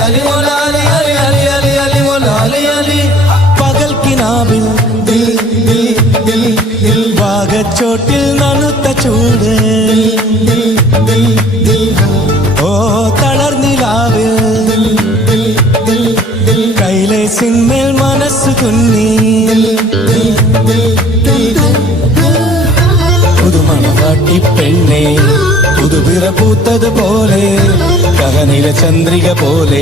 അലി മോലാലി അലി അലി അലി അലി മോലാലി അലി പകൽക്കിനാവിൽ ദിൽ ദിൽ ദിൽ ദിൽ വാഗച്ചോട്ടിൽ നനുത്ത ചൂട് ഓ തളർന്നിലാവിൽ കൈലേസിന്മേൽ മനസ്സ് കുന്നി പുതുമണവാട്ടി പെണ്ണെ പുതുപിറ പൂത്തതുപോലെ കഹനില ചന്ദ്രിക പോലെ